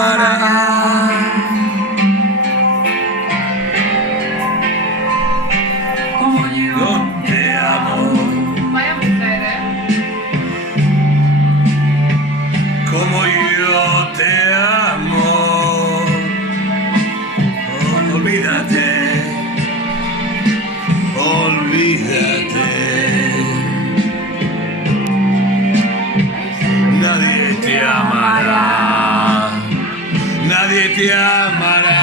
amará. Como yo te amo. Vaya mujer, Como yo te amo. Olvídate. Olvídate. Nadie te amará. Nadie te amará.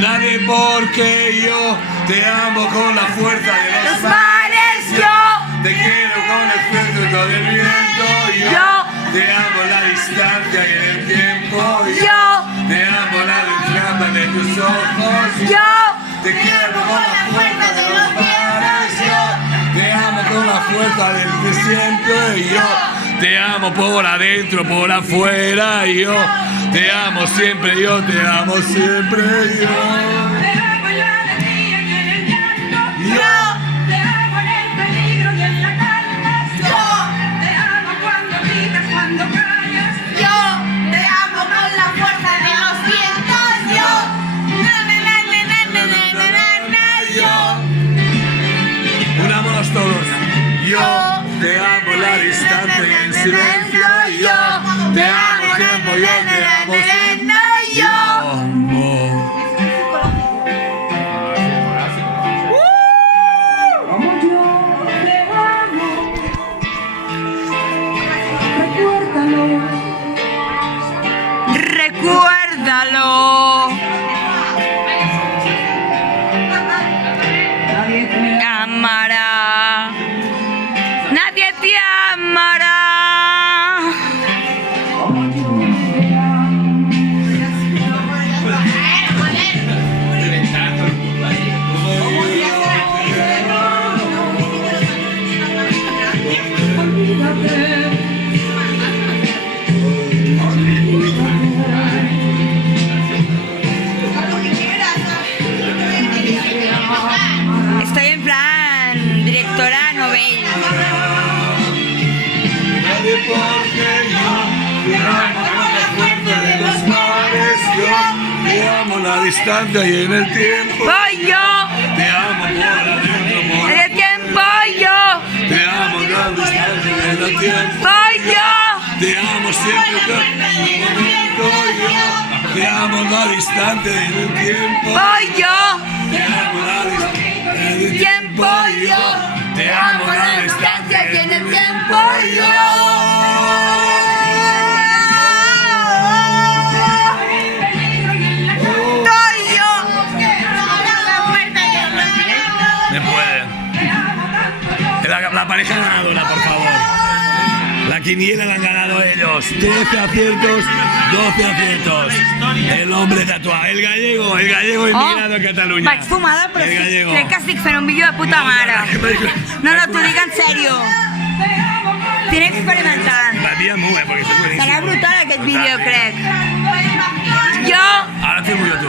Nadie, porque yo te amo con la fuerza de los mares. Yo te quiero con el fuego del viento. Yo te amo en la distancia y en el tiempo. Yo te amo en la distancia de tus ojos. Yo te quiero con la fuerza de los mares. Yo te amo con la fuerza del que siempre. Yo te amo por adentro, por afuera. Yo te amo siempre. Yo te amo siempre. Yo. Unámonos todos. Yo te amo la distancia y en silencio. Yo te amo tiempo. Yo te amo siempre. Yo amo. Recuérdalo. Nadie te amará. Nadie te amará. Estoy en plan directora novel. Nadie, porque yo te amo con la fuerza de los mares. Yo te amo en la distancia y en el tiempo. Voy yo. Te amo por adentro, por En el tiempo yo. te amo en la distancia y en el tiempo. Voy yo. Te amo siempre, momento. Yo te amo en la distancia y en el tiempo. Voy yo. Te amo en la distancia y en el Tiempo yo. Te amo en la distancia y en el tiempo. Me pueden. La pareja ganadora, por favor. La quiniela la han ganado ellos. 13 aciertos, 12 aciertos. El hombre tatuado, el gallego inmigrado a Catalunya. Vaig fumada, però El gallego. crec que estic fent un vídeo de puta mare. No, t'ho dic en serio. Estic experimentant. La tía es muy buena porque es buenísimo. Serà brutal aquest vídeo, crec. Jo Ahora filmo yo tú.